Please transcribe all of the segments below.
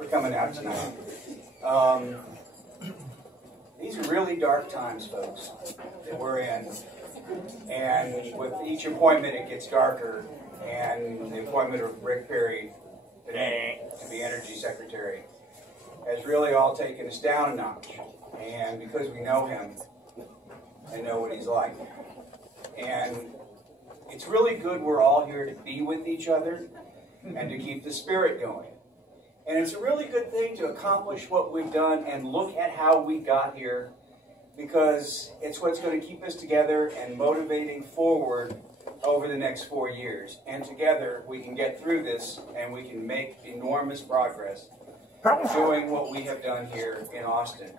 for coming out tonight. These are really dark times, folks, that we're in. And with each appointment, it gets darker. And the appointment of Rick Perry today to be Energy Secretary has really all taken us down a notch. And because we know him and know what he's like. And it's really good we're all here to be with each other and to keep the spirit going. And it's a really good thing to accomplish what we've done and look at how we got here, because it's what's going to keep us together and motivating forward over the next 4 years. And together we can get through this and we can make enormous progress doing what we have done here in Austin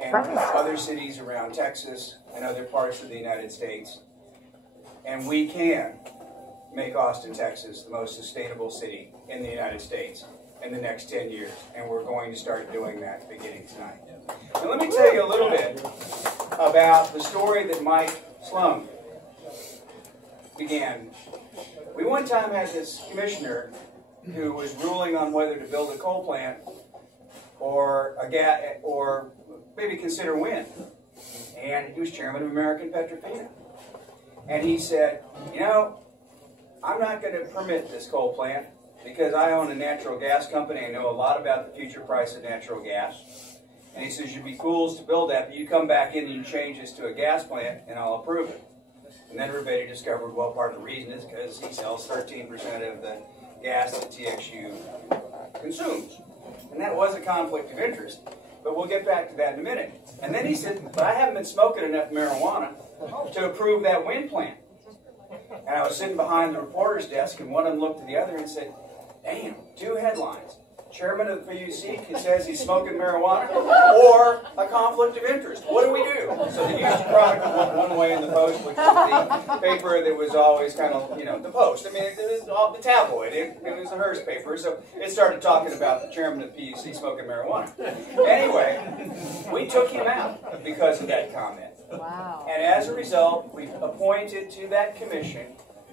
and other cities around Texas and other parts of the United States. And we can make Austin, Texas the most sustainable city in the United States in the next 10 years. And we're going to start doing that beginning tonight. Now let me tell you a little bit about the story that Mike Slum began. We one time had this commissioner who was ruling on whether to build a coal plant or maybe consider wind. And he was chairman of American Petrofina. And he said, you know, I'm not going to permit this coal plant because I own a natural gas company. I know a lot about the future price of natural gas. And he says, you'd be fools to build that, but you come back in and you change this to a gas plant and I'll approve it. And then everybody discovered, well, part of the reason is because he sells 13% of the gas that TXU consumes. And that was a conflict of interest. But we'll get back to that in a minute. And then he said, but I haven't been smoking enough marijuana to approve that wind plant. And I was sitting behind the reporter's desk, and one of them looked at the other and said, damn, 2 headlines. Chairman of the PUC says he's smoking marijuana, or a conflict of interest. What do we do? So the Houston Chronicle went one way, and the Post, which was the paper that was always kind of, you know, the Post. I mean, it was all the tabloid. It was the Hearst paper. So it started talking about the chairman of the PUC smoking marijuana. Anyway, we took him out because of that comment. Wow. And as a result, we appointed to that commission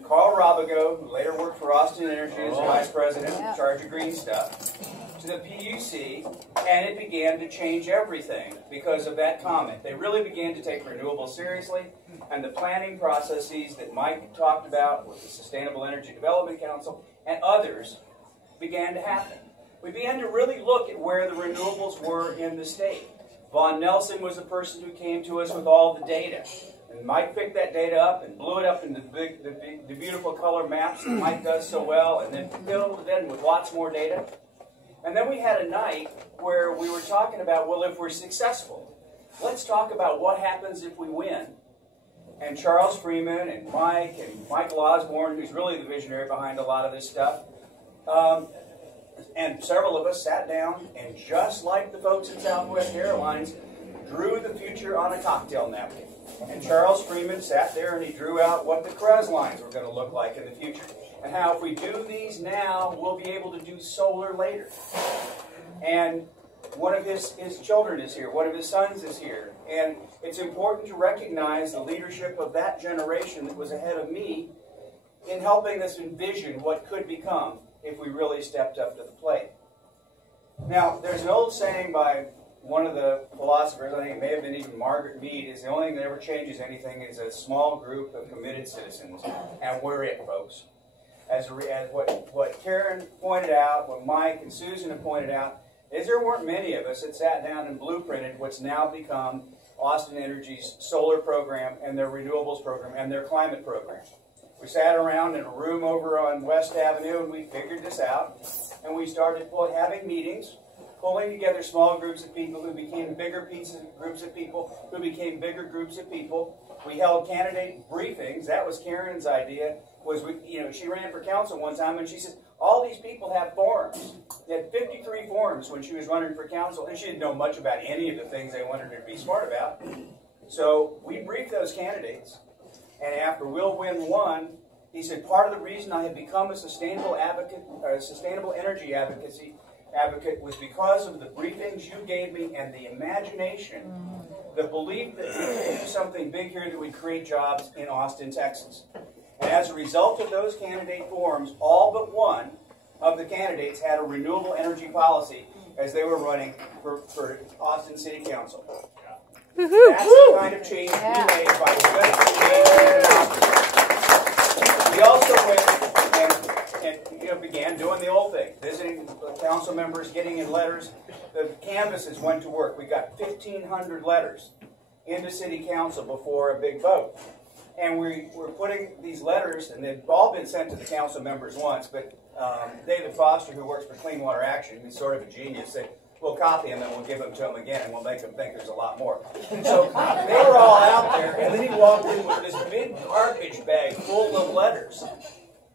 Carl Robigo, who later worked for Austin Energy as vice president in charge of green stuff, to the PUC, and it began to change everything because of that comment. They really began to take renewables seriously, and the planning processes that Mike talked about with the Sustainable Energy Development Council and others began to happen. We began to really look at where the renewables were in the state. Von Nelson was the person who came to us with all the data. And Mike picked that data up and blew it up into the beautiful color maps that Mike does so well, and then filled it in with lots more data. And then we had a night where we were talking about, well, if we're successful, let's talk about what happens if we win. And Charles Freeman and Michael Osborne, who's really the visionary behind a lot of this stuff, and several of us sat down and, just like the folks at Southwest Airlines, drew the future on a cocktail napkin. And Charles Freeman sat there and he drew out what the Krez lines were going to look like in the future. And how if we do these now, we'll be able to do solar later. And one of his children is here. One of his sons is here. And it's important to recognize the leadership of that generation that was ahead of me in helping us envision what could become if we really stepped up to the plate. Now, there's an old saying by one of the philosophers, I think it may have been even Margaret Mead, is the only thing that ever changes anything is a small group of committed citizens. And we're it, folks. As what Karen pointed out, what Mike and Susan have pointed out, is there weren't many of us that sat down and blueprinted what's now become Austin Energy's solar program and their renewables program and their climate program. We sat around in a room over on West Avenue and we figured this out, and we started having meetings, pulling together small groups of people who became bigger groups of people, who became bigger groups of people. We held candidate briefings. That was Karen's idea. She ran for council one time and she said, all these people have forums. They had 53 forums when she was running for council, and she didn't know much about any of the things they wanted her to be smart about. So we briefed those candidates, and after Will Wynn won, he said, part of the reason I have become a sustainable energy advocate was because of the briefings you gave me and the imagination, the belief that we could do something big here that would create jobs in Austin, Texas. And as a result of those candidate forums, all but one of the candidates had a renewable energy policy as they were running for Austin City Council. That's the kind of change we made by the We also went and began doing the old thing, visiting council members, getting in letters. The canvases went to work. We got 1,500 letters into City Council before a big vote. And we were putting these letters, and they've all been sent to the council members once, but David Foster, who works for Clean Water Action, he's sort of a genius, said, we'll copy them and we'll give them to them again, and we'll make them think there's a lot more. So they were all out there, and then he walked in with this big garbage bag full of letters,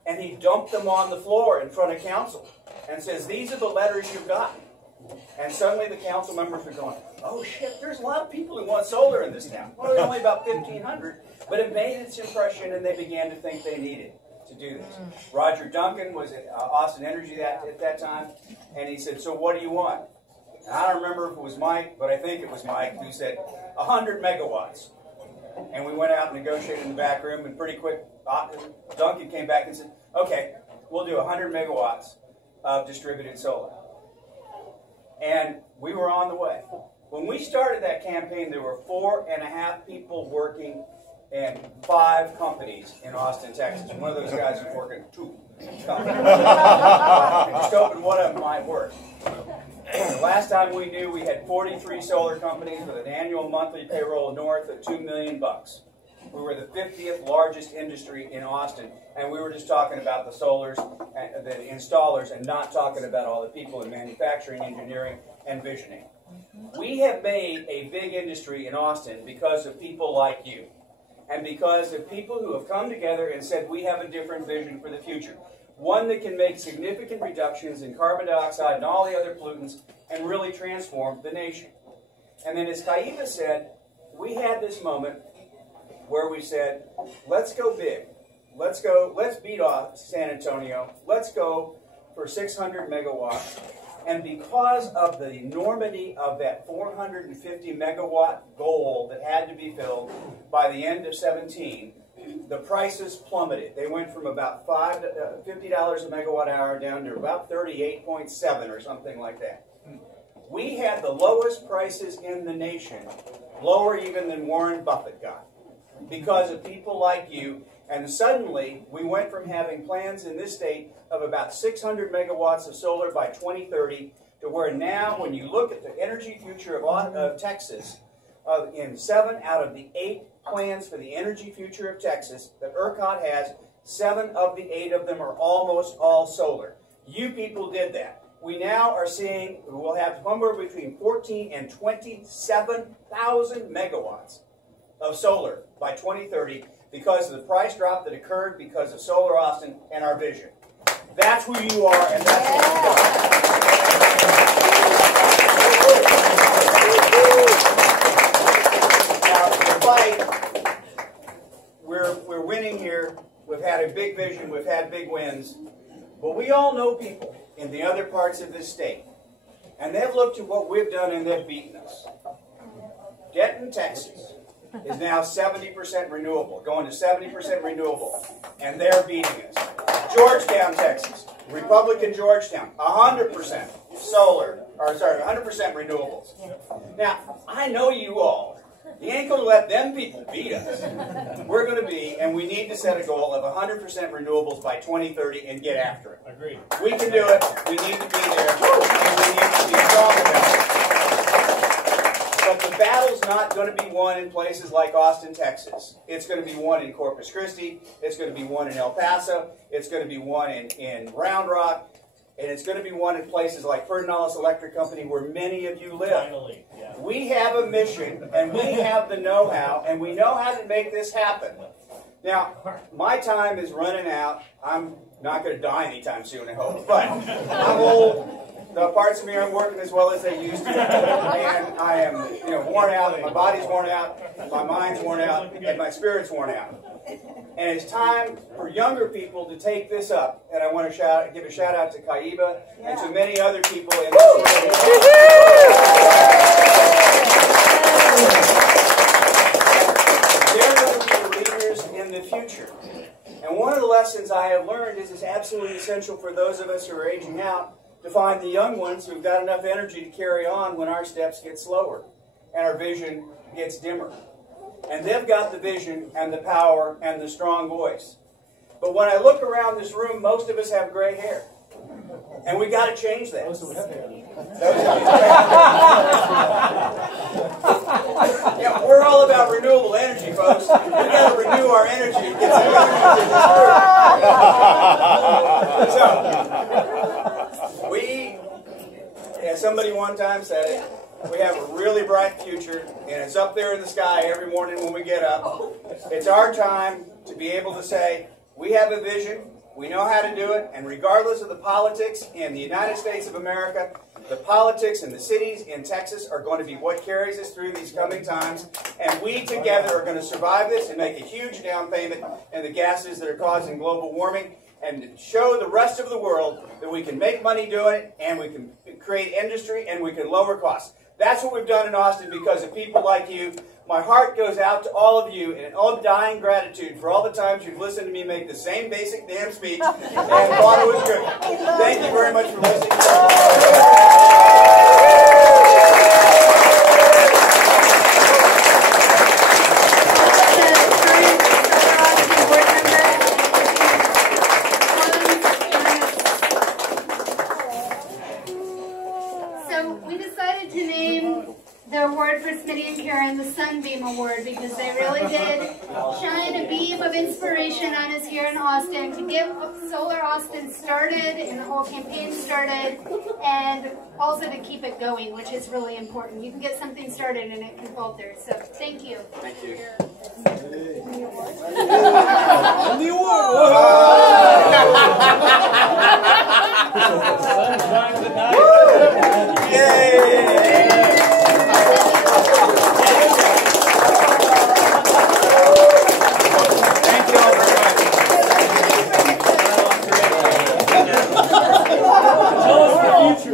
and he dumped them on the floor in front of council and says, these are the letters you've gotten. And suddenly the council members are going, oh shit, there's a lot of people who want solar in this town. Well, there's only about 1,500, but it made its impression, and they began to think they needed to do this. Roger Duncan was at Austin Energy at that time, and he said, so what do you want? And I don't remember if it was Mike, but I think it was Mike, who said 100 megawatts. And we went out and negotiated in the back room, and pretty quick, Duncan came back and said, okay, we'll do 100 megawatts of distributed solar. And we were on the way. When we started that campaign, there were 4.5 people working in 5 companies in Austin, Texas. One of those guys was working 2 companies. Just hoping one of them might work. The last time we knew, we had 43 solar companies with an annual monthly payroll north of $2 million. We were the 50th largest industry in Austin, and we were just talking about the solars, the installers, and not talking about all the people in manufacturing, engineering, and visioning. We have made a big industry in Austin because of people like you, and because of people who have come together and said, we have a different vision for the future. One that can make significant reductions in carbon dioxide and all the other pollutants and really transform the nation. And then as Kaiba said, we had this moment where we said, let's go big. Let's beat off San Antonio. Let's go for 600 megawatts. And because of the enormity of that 450 megawatt goal that had to be filled by the end of 17, the prices plummeted. They went from about $50 a megawatt hour down to about 38.7 or something like that. We had the lowest prices in the nation, lower even than Warren Buffett got, because of people like you. And suddenly, we went from having plans in this state of about 600 megawatts of solar by 2030 to where now, when you look at the energy future of Texas, in 7 out of the 8 plans for the energy future of Texas that ERCOT has, 7 of the 8 of them are almost all solar. You people did that. We now are seeing we'll have somewhere between 14 and 27,000 megawatts of solar by 2030 because of the price drop that occurred because of Solar Austin and our vision. That's who you are, and that's what you are. Now, the fight, we're winning here. We've had a big vision. We've had big wins. But we all know people in the other parts of this state, and they've looked at what we've done and they've beaten us. Denton, Texas, is now 70% renewable, going to 70% renewable, and they're beating us. Georgetown, Texas, Republican Georgetown, 100% solar, or sorry, 100% renewables. Now, I know you all. You ain't going to let them people beat us. We're going to be, and we need to set a goal of 100% renewables by 2030 and get after it. Agreed. We can do it. We need to be there, and we need to be strong about it. But the battle's not going to be won in places like Austin, Texas. It's going to be won in Corpus Christi. It's going to be won in El Paso. It's going to be won in Round Rock. And it's going to be won in places like Ferdinand Electric Company where many of you live. Finally, yeah. We have a mission, and we have the know-how, and we know how to make this happen. Now, my time is running out. I'm not going to die anytime soon, I hope. But I'm old. The parts of me aren't working as well as they used to. And I am worn out. My body's worn out. My mind's worn out. And my spirit's worn out. And it's time for younger people to take this up. And I want to give a shout out to Kaiba and to many other people in this room. They're going to be the leaders in the future. And one of the lessons I have learned is it's absolutely absolutely essential for those of us who are aging out to find the young ones who've got enough energy to carry on when our steps get slower and our vision gets dimmer. And they've got the vision and the power and the strong voice. But when I look around this room, most of us have gray hair. And we got to change that. Yeah, we're all about renewable energy, folks. We got to renew our energy. Get some energy to this group. As somebody one time said it, we have a really bright future, and it's up there in the sky every morning when we get up. It's our time to be able to say, we have a vision, we know how to do it, and regardless of the politics in the United States of America, the politics in the cities in Texas are going to be what carries us through these coming times, and we together are going to survive this and make a huge down payment in the gases that are causing global warming, and show the rest of the world that we can make money doing it, and we can create industry, and we can lower costs. That's what we've done in Austin because of people like you. My heart goes out to all of you in undying gratitude for all the times you've listened to me make the same basic damn speech and thought it was good. Thank you very much for listening. The award for Smitty and Karen the Sunbeam Award, because they really did shine a beam of inspiration on us here in Austin to get Solar Austin started and the whole campaign started, and also to keep it going, which is really important. You can get something started and it can falter. So thank you. Thank you. The award! Yay!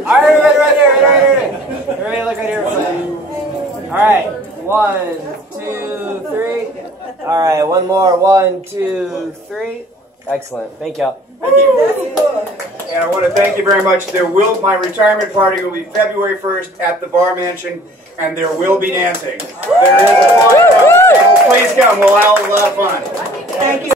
Everybody look right here. Alright, 1, 2, 3. Alright, one more. 1, 2, 3. Excellent. Thank y'all. Thank you. And I want to thank you very much. My retirement party will be February 1st at the Bar Mansion, and there will be dancing. There is a party. Please come. We'll have a lot of fun. Thank you.